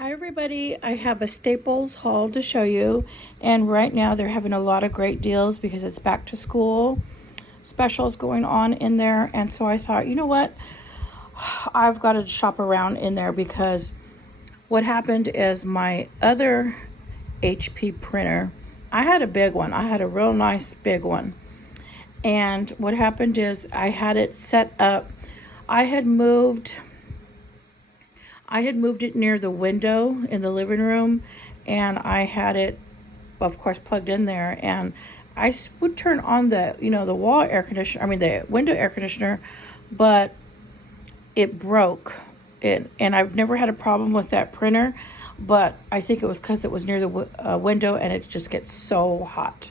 Hi everybody, I have a Staples haul to show you, and right now they're having a lot of great deals because it's back to school specials going on in there. And so I thought, you know what, I've got to shop around in there because what happened is my other HP printer, I had a big one, I had a real nice big one, and what happened is I had it set up. I had moved it near the window in the living room, and I had it, of course, plugged in there. And I would turn on the, the wall air conditioner, the window air conditioner, but it broke. And I've never had a problem with that printer, but I think it was because it was near the window, and it just gets so hot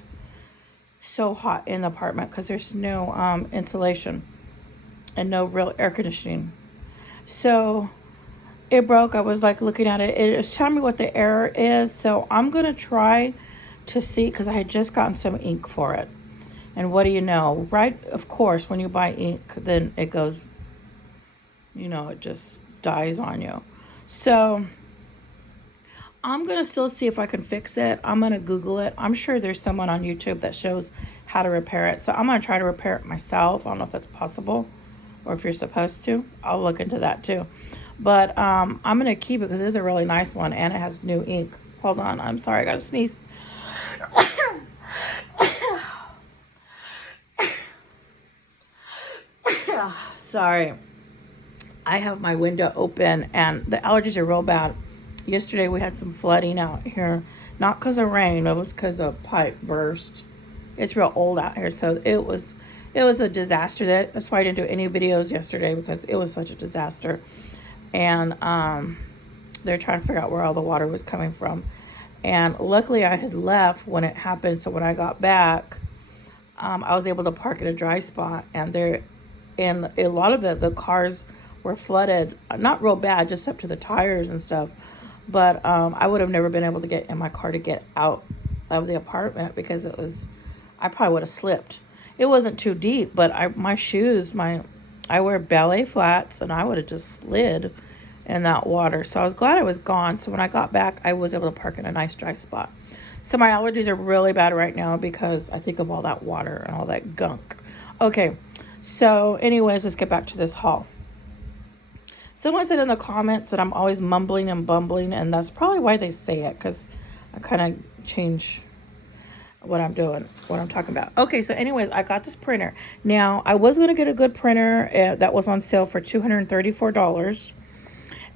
in the apartment because there's no insulation and no real air conditioning. So it broke. I was like looking at it. It was telling me what the error is. So I'm going to try to see, because I had just gotten some ink for it. And what do you know, right? Of course, when you buy ink, then it goes, it just dies on you. So I'm going to still see if I can fix it. I'm going to Google it. I'm sure there's someone on YouTube that shows how to repair it. So I'm going to try to repair it myself. I don't know if that's possible or if you're supposed to. I'll look into that too. But I'm going to keep it because it is a really nice one, and it has new ink. Hold on. I'm sorry. I got to sneeze. Sorry. I have my window open, and the allergies are real bad. Yesterday we had some flooding out here. Not because of rain. It was because a pipe burst. It's real old out here, so it was a disaster. That's why I didn't do any videos yesterday, because it was such a disaster. And they're trying to figure out where all the water was coming from. And luckily I had left when it happened, so when I got back, I was able to park in a dry spot. And a lot of the cars were flooded, not real bad, just up to the tires and stuff. But I would have never been able to get in my car to get out of the apartment, because I probably would have slipped. It wasn't too deep, but my shoes, I wear ballet flats, and I would have just slid in that water. So I was glad I was gone. So when I got back, I was able to park in a nice dry spot. So my allergies are really bad right now because I think of all that water and all that gunk. Okay, so anyways, let's get back to this haul. Someone said in the comments that I'm always mumbling and bumbling, and that's probably why they say it, because I kind of change what I'm doing, what I'm talking about. Okay, so anyways, I got this printer. Now, I was going to get a good printer that was on sale for $234,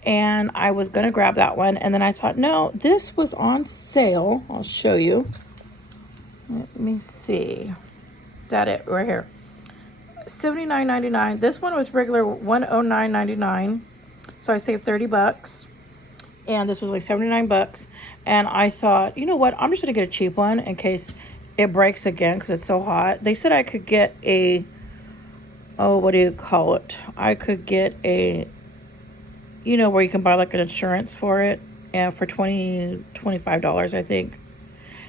and I was going to grab that one, and then I thought, no, this was on sale. I'll show you. Let me see. Is that it? Right here. $79.99. This one was regular $109.99, so I saved $30, and this was like $79. And I thought, you know what, I'm just gonna get a cheap one in case it breaks again because it's so hot. They said I could get what do you call it? I could get where you can buy like an insurance for it, and for $25, I think.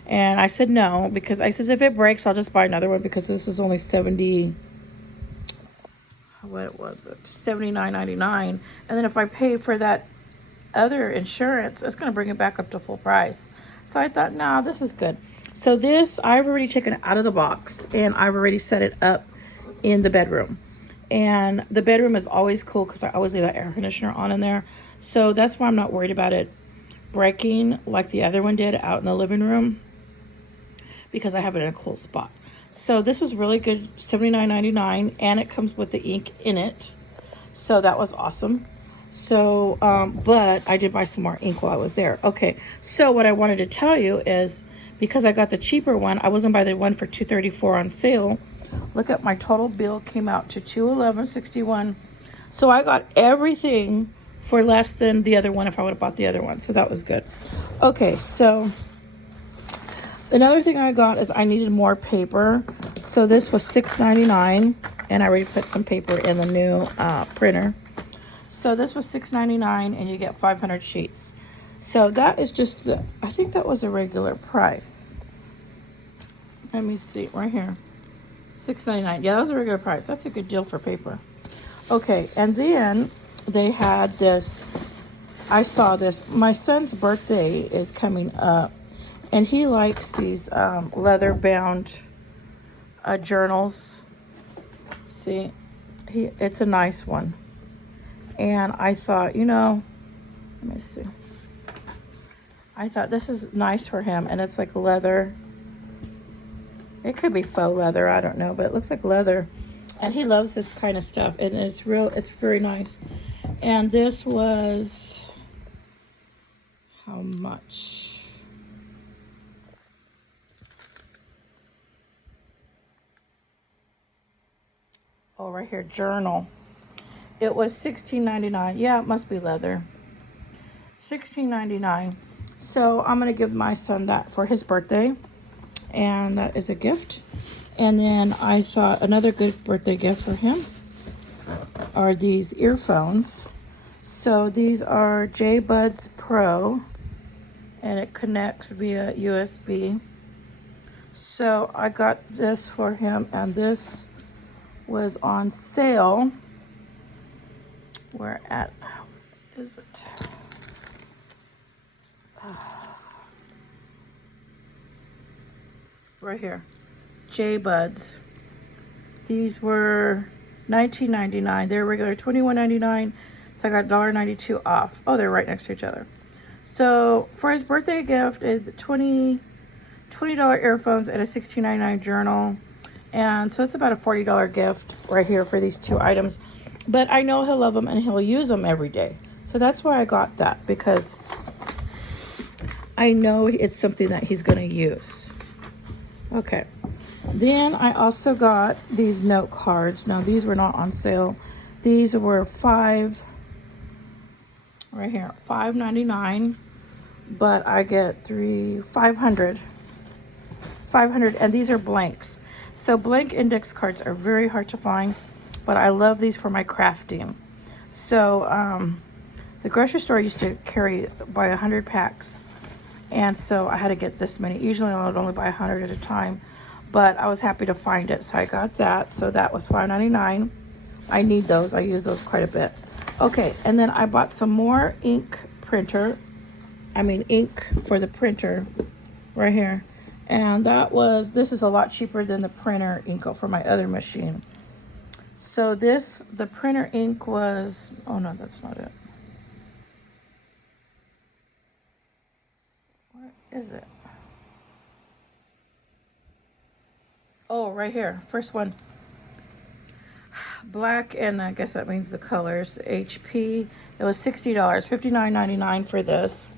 And I said no, because I said if it breaks, I'll just buy another one, because this is only $79.99. And then if I pay for that other insurance, it's going to bring it back up to full price. So I thought, nah, this is good. So this, I've already taken it out of the box, and I've already set it up in the bedroom. And the bedroom is always cool because I always leave that air conditioner on in there. So that's why I'm not worried about it breaking like the other one did out in the living room, because I have it in a cool spot. So this was really good, $79.99, and it comes with the ink in it. So that was awesome. So, but I did buy some more ink while I was there. Okay, so what I wanted to tell you is, because I got the cheaper one, I wasn't buy the one for $234 on sale. Look at my total bill came out to $211.61. So I got everything for less than the other one if I would have bought the other one. So that was good. Okay, so another thing I got is I needed more paper. So this was $6.99, and I already put some paper in the new printer. So this was $6.99, and you get 500 sheets. So that is just I think that was a regular price. Let me see, right here. $6.99. Yeah, that was a regular price. That's a good deal for paper. Okay, and then they had this I saw this. My son's birthday is coming up, and he likes these leather bound journals. See, it's a nice one. And I thought, let me see. I thought this is nice for him, and it's like leather. It could be faux leather, I don't know, but it looks like leather. And he loves this kind of stuff, and it's very nice. And this was, how much? Oh, right here, journal. It was $16.99. Yeah, it must be leather. $16.99. So I'm gonna give my son that for his birthday, and that is a gift. And then I thought another good birthday gift for him are these earphones. So these are J-Buds Pro, and it connects via USB. So I got this for him, and this was on sale. Where at? Is it? Right here. J-Buds. These were $19.99. They're regular $21.99. So I got $1.92 off. Oh, they're right next to each other. So for his birthday gift is $20 earphones and a $16.99 journal. And so it's about a $40 gift right here for these two items. But I know he'll love them and he'll use them every day. So that's why I got that, because I know it's something that he's going to use. Okay. Then I also got these note cards. Now these were not on sale. These were right here, $5.99. But I get 500, and these are blanks. So blank index cards are very hard to find, but I love these for my crafting. So the grocery store used to carry by 100 packs, and so I had to get this many. Usually I would only buy 100 at a time, but I was happy to find it, so I got that. So that was $5.99. I need those. I use those quite a bit. Okay, and then I bought some more ink for the printer right here. And this is a lot cheaper than the printer ink for my other machine. So the printer ink was, oh no, that's not it. What is it? Oh, right here, first one. Black, and I guess that means the colors, HP. It was $60, $59.99 for this.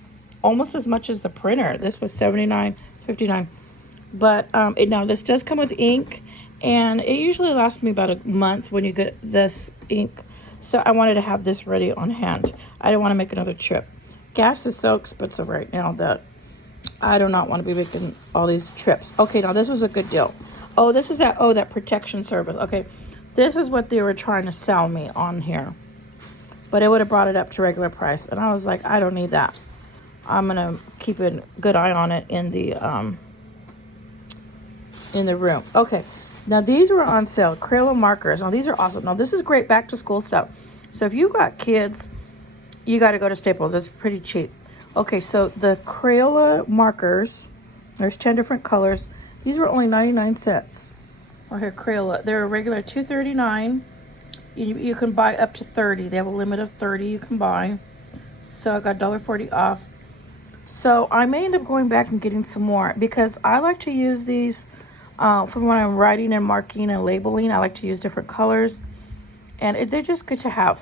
Almost as much as the printer. This was $79.59. But now this does come with ink, and it usually lasts me about a month when you get this ink. So I wanted to have this ready on hand. I didn't want to make another trip. Gas is so expensive right now that I do not want to be making all these trips. Okay, now this was a good deal. Oh, this is that protection service. Okay, this is what they were trying to sell me on here. But it would have brought it up to regular price. And I was like, I don't need that. I'm going to keep a good eye on it in the room. Okay, now these were on sale. Crayola markers. Now these are awesome. Now this is great back to school stuff. So if you got kids, you got to go to Staples. It's pretty cheap. Okay, so the Crayola markers, there's 10 different colors. These were only 99 cents. Right here, Crayola. They're a regular $2.39. You can buy up to 30. They have a limit of 30 you can buy. So I got $1.40 off. So I may end up going back and getting some more, because I like to use these for when I'm writing and marking and labeling. I like to use different colors, and they're just good to have.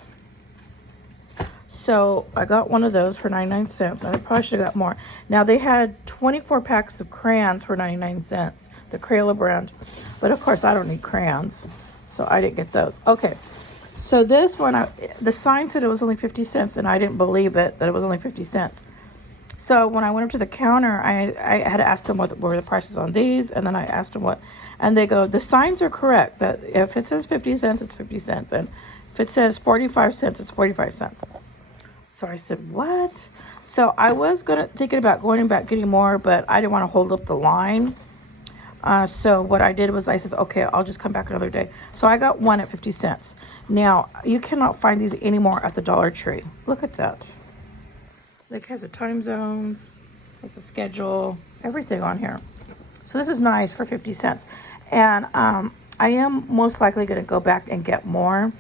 So I got one of those for 99 cents. I probably should have got more. Now they had 24 packs of crayons for 99 cents, the Crayola brand. But of course I don't need crayons, so I didn't get those. Okay, so this one, the sign said it was only 50 cents, and I didn't believe it, that it was only 50 cents. So when I went up to the counter, I had to ask them what were the prices on these, and then I asked them what, and they go, the signs are correct, that if it says 50 cents, it's 50 cents, and if it says 45 cents, it's 45 cents. So I said, what? So I was thinking about going back getting more, but I didn't want to hold up the line. So what I did was I said, okay, I'll just come back another day. So I got one at 50 cents. Now, you cannot find these anymore at the Dollar Tree. Look at that. Like has the time zones, has the schedule, everything on here. So this is nice for 50 cents. And I am most likely going to go back and get more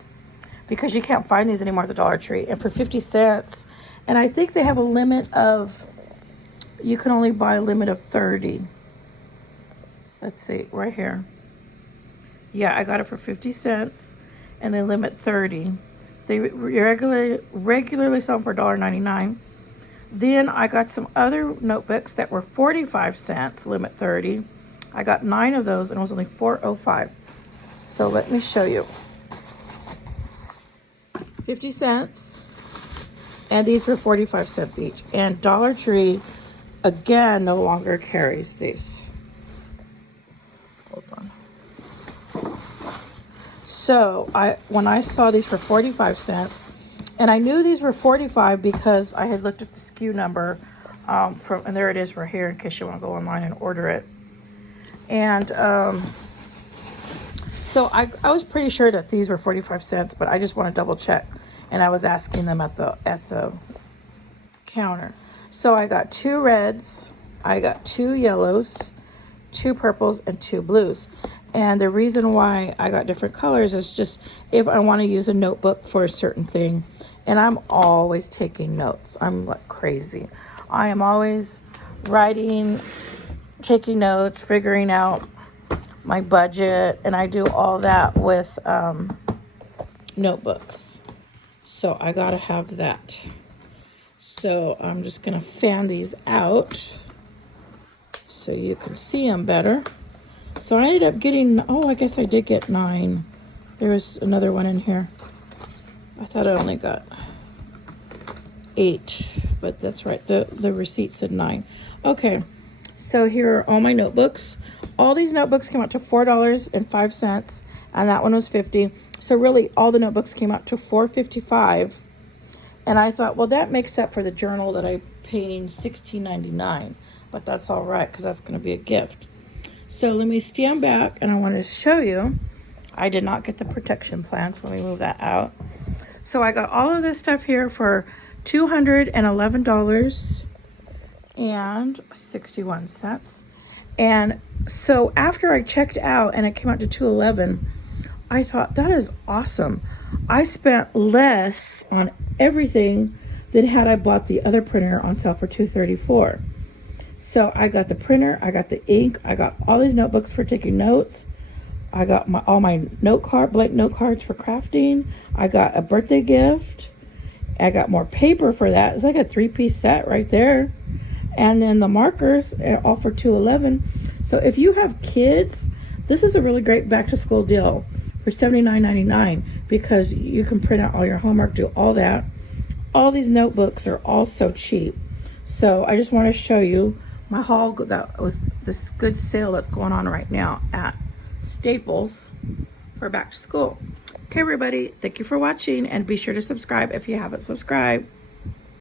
because you can't find these anymore at the Dollar Tree. And for 50 cents, and I think they have a limit of, you can only buy a limit of 30. Let's see, right here. Yeah, I got it for 50 cents and they limit 30. So they regularly sell them for $1.99. Then I got some other notebooks that were 45 cents, limit 30. I got 9 of those and it was only $4.05. So let me show you. 50 cents. And these were 45 cents each. And Dollar Tree, again, no longer carries these. Hold on. So when I saw these for 45 cents, and I knew these were 45 because I had looked at the SKU number and there it is right here in case you want to go online and order it. And so I was pretty sure that these were 45 cents, but I just want to double check. And I was asking them at the counter. So I got 2 reds, I got 2 yellows, 2 purples, and 2 blues. And the reason why I got different colors is just if I want to use a notebook for a certain thing. And I'm always taking notes. I'm like crazy. I am always writing, taking notes, figuring out my budget. And I do all that with notebooks. So I got to have that. So I'm just going to fan these out so you can see them better. So I ended up getting, oh, I guess I did get 9. There was another one in here. I thought I only got 8, but that's right. The receipt said 9. Okay, so here are all my notebooks. All these notebooks came out to $4.05, and that one was 50. So really, all the notebooks came out to $4.55. And I thought, well, that makes up for the journal that I'm paying $16.99. But that's all right, because that's going to be a gift. So let me stand back, and I want to show you. I did not get the protection plan, so let me move that out. So I got all of this stuff here for $211.61. And so after I checked out and it came out to $211, I thought, that is awesome. I spent less on everything than had I bought the other printer on sale for $234. So I got the printer, I got the ink, I got all these notebooks for taking notes. I got all my blank note cards for crafting. I got a birthday gift. I got more paper for that. It's like a 3-piece set right there. And then the markers, all for $211. So if you have kids, this is a really great back to school deal for $79.99 because you can print out all your homework, do all that. All these notebooks are all so cheap. So I just want to show you my haul. That was this good sale that's going on right now at Staples for back to school. Okay, everybody, thank you for watching, and be sure to subscribe if you haven't subscribed.